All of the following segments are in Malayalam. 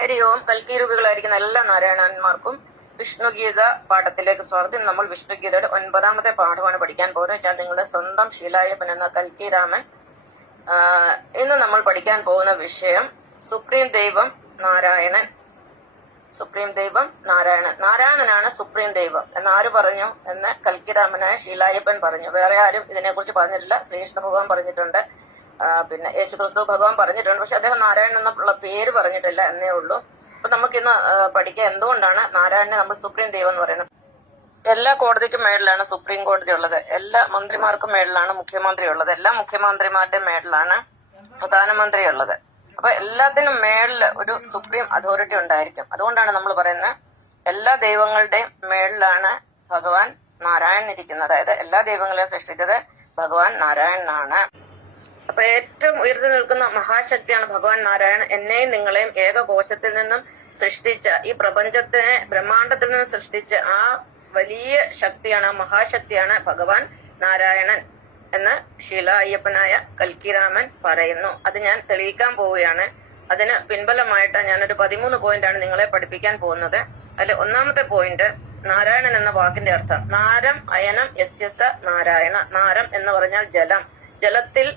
ഹരി ഓം. കൽക്കീരൂപികളായിരിക്കുന്ന എല്ലാ നാരായണന്മാർക്കും വിഷ്ണുഗീത പാഠത്തിലേക്ക് സ്വാഗതം. നമ്മൾ വിഷ്ണുഗീതയുടെ 9ാമത്തെ പാഠമാണ് പഠിക്കാൻ പോകുന്നത്. ഞാൻ നിങ്ങളുടെ സ്വന്തം ശീലായപ്പൻ എന്ന കൽക്കീരാമൻ. ഇന്ന് നമ്മൾ പഠിക്കാൻ പോകുന്ന വിഷയം സുപ്രീം ദൈവം നാരായണൻ. സുപ്രീം ദൈവം നാരായണൻ. നാരായണനാണ് സുപ്രീം ദൈവം എന്ന് ആര് പറഞ്ഞു എന്ന് കൽക്കിരാമനായ ശീലായപ്പൻ പറഞ്ഞു. വേറെ ആരും ഇതിനെക്കുറിച്ച് പറഞ്ഞിട്ടില്ല. ശ്രീകൃഷ്ണ ഭഗവാൻ പറഞ്ഞിട്ടുണ്ട്, പിന്നെ യേശുക്രിസ്തു ഭഗവാൻ പറഞ്ഞിട്ടുണ്ട്. പക്ഷെ അദ്ദേഹം നാരായണൻ എന്നുള്ള പേര് പറഞ്ഞിട്ടില്ല എന്നേ ഉള്ളൂ. അപ്പൊ നമുക്കിന്ന് പഠിക്കാൻ എന്തുകൊണ്ടാണ് നാരായണനെ നമ്മൾ സുപ്രീം ദൈവം എന്ന് പറയുന്നത്. എല്ലാ കോടതിക്കും മേളിലാണ് സുപ്രീം കോടതി ഉള്ളത്. എല്ലാ മന്ത്രിമാർക്കും മേളിലാണ് മുഖ്യമന്ത്രി ഉള്ളത്. എല്ലാ മുഖ്യമന്ത്രിമാരുടെ മേളിലാണ് പ്രധാനമന്ത്രി ഉള്ളത്. അപ്പൊ എല്ലാത്തിനും മേളില് ഒരു സുപ്രീം അതോറിറ്റി ഉണ്ടായിരിക്കും. അതുകൊണ്ടാണ് നമ്മൾ പറയുന്നത് എല്ലാ ദൈവങ്ങളുടെയും മേളിലാണ് ഭഗവാൻ നാരായണൻ ഇരിക്കുന്നത്. അതായത് എല്ലാ ദൈവങ്ങളെയും സൃഷ്ടിച്ചത് ഭഗവാൻ നാരായണനാണ്. അപ്പൊ ഏറ്റവും ഉയർത്തി നിൽക്കുന്ന മഹാശക്തിയാണ് ഭഗവാൻ നാരായണൻ. എന്നെയും നിങ്ങളെയും ഏകകോശത്തിൽ നിന്നും സൃഷ്ടിച്ച, ഈ പ്രപഞ്ചത്തിനെ ബ്രഹ്മാണ്ടത്തിൽ നിന്ന് സൃഷ്ടിച്ച ആ വലിയ ശക്തിയാണ്, ആ മഹാശക്തിയാണ് ഭഗവാൻ നാരായണൻ എന്ന് ശീല അയ്യപ്പനായ കൽക്കിരാമൻ പറയുന്നു. അത് ഞാൻ തെളിയിക്കാൻ പോവുകയാണ്. അതിന് പിൻബലമായിട്ട് ഞാനൊരു 13 പോയിന്റാണ് നിങ്ങളെ പഠിപ്പിക്കാൻ പോകുന്നത്. അതിൽ 1ാമത്തെ പോയിന്റ്, നാരായണൻ എന്ന വാക്കിന്റെ അർത്ഥം. നാരം അയനം യസ്യസ നാരായണ. നാരം എന്ന് പറഞ്ഞാൽ ജലം. ജലത്തിൽ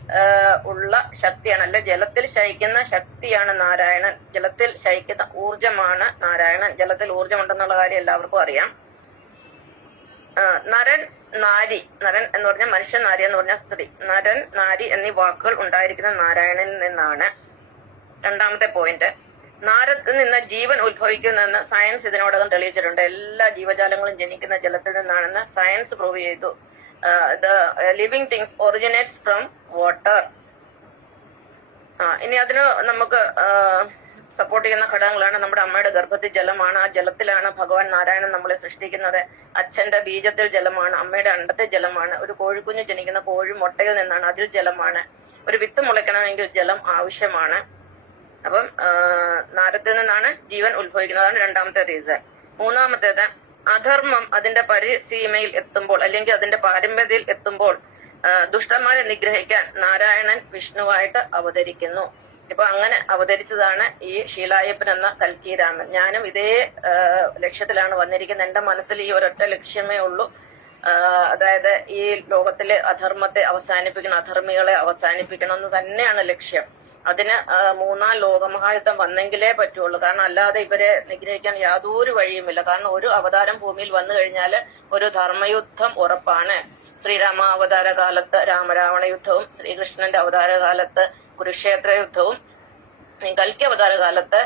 ഉള്ള ശക്തിയാണ്, അല്ലെ ജലത്തിൽ ശയിക്കുന്ന ശക്തിയാണ് നാരായണൻ. ജലത്തിൽ ശയിക്കുന്ന ഊർജമാണ് നാരായണൻ. ജലത്തിൽ ഊർജമുണ്ടെന്നുള്ള കാര്യം എല്ലാവർക്കും അറിയാം. നരൻ നാരി, നരൻ എന്ന് പറഞ്ഞാൽ മനുഷ്യൻ, നാരി എന്ന് പറഞ്ഞാൽ സ്ത്രീ. നരൻ നാരി എന്നീ വാക്കുകൾ ഉണ്ടായിരിക്കുന്ന നാരായണനിൽ നിന്നാണ്. 2ാമത്തെ പോയിന്റ്, നാരത്തിൽ നിന്ന് ജീവൻ ഉത്ഭവിക്കുന്നെന്ന് സയൻസ് ഇതിനോടകം തെളിയിച്ചിട്ടുണ്ട്. എല്ലാ ജീവജാലങ്ങളും ജനിക്കുന്ന ജലത്തിൽ നിന്നാണെന്ന് സയൻസ് പ്രൂവ് ചെയ്തു. The living things originates from water. ഇനി അതിന് നമുക്ക് സപ്പോർട്ട് ചെയ്യുന്ന ഘടകങ്ങളാണ് നമ്മുടെ അമ്മയുടെ ഗർഭത്തിൽ ജലമാണ്. ആ ജലത്തിലാണ് ഭഗവാൻ നാരായണൻ നമ്മളെ സൃഷ്ടിക്കുന്നത്. അച്ഛന്റെ ബീജത്തിൽ ജലമാണ്, അമ്മയുടെ അണ്ടത്തിൽ ജലമാണ്. ഒരു കോഴിക്കുഞ്ഞ് ജനിക്കുന്ന കോഴി മുട്ടയിൽ നിന്നാണ്, അതിൽ ജലമാണ്. ഒരു വിത്ത് മുളയ്ക്കണമെങ്കിൽ ജലം ആവശ്യമാണ്. അപ്പം നാരത്തിൽ നിന്നാണ് ജീവൻ ഉത്ഭവിക്കുന്നതാണ് 2ാമത്തെ റീസൺ. 3ാമത്തേത്, അധർമ്മം അതിന്റെ പരിസീമയിൽ എത്തുമ്പോൾ, അല്ലെങ്കിൽ അതിന്റെ പാരമ്യതയിൽ എത്തുമ്പോൾ ദുഷ്ടന്മാരെ നിഗ്രഹിക്കാൻ നാരായണൻ വിഷ്ണുവായിട്ട് അവതരിക്കുന്നു. ഇപ്പൊ അങ്ങനെ അവതരിച്ചതാണ് ഈ ശീലായപ്പൻ എന്ന കൽക്കിരാമൻ. ഞാനും ഇതേ ലക്ഷ്യത്തിലാണ് വന്നിരിക്കുന്നത്. എന്റെ മനസ്സിൽ ഈ ഒരൊറ്റ ലക്ഷ്യമേ ഉള്ളൂ. അതായത് ഈ ലോകത്തിലെ അധർമ്മത്തെ അവസാനിപ്പിക്കണം, അധർമ്മികളെ അവസാനിപ്പിക്കണം എന്ന് തന്നെയാണ് ലക്ഷ്യം. അതിന് 3ാം ലോകമഹായുദ്ധം വന്നെങ്കിലേ പറ്റുള്ളൂ. കാരണം അല്ലാതെ ഇവരെ നിഗ്രഹിക്കാൻ യാതൊരു വഴിയുമില്ല. കാരണം ഒരു അവതാരം ഭൂമിയിൽ വന്നു കഴിഞ്ഞാൽ ഒരു ധർമ്മയുദ്ധം ഉറപ്പാണ്. ശ്രീരാമ അവതാര കാലത്ത് രാമരാവണ യുദ്ധവും, ശ്രീകൃഷ്ണന്റെ അവതാര കാലത്ത് കുരുക്ഷേത്ര യുദ്ധവും, കൽക്കി അവതാര കാലത്ത്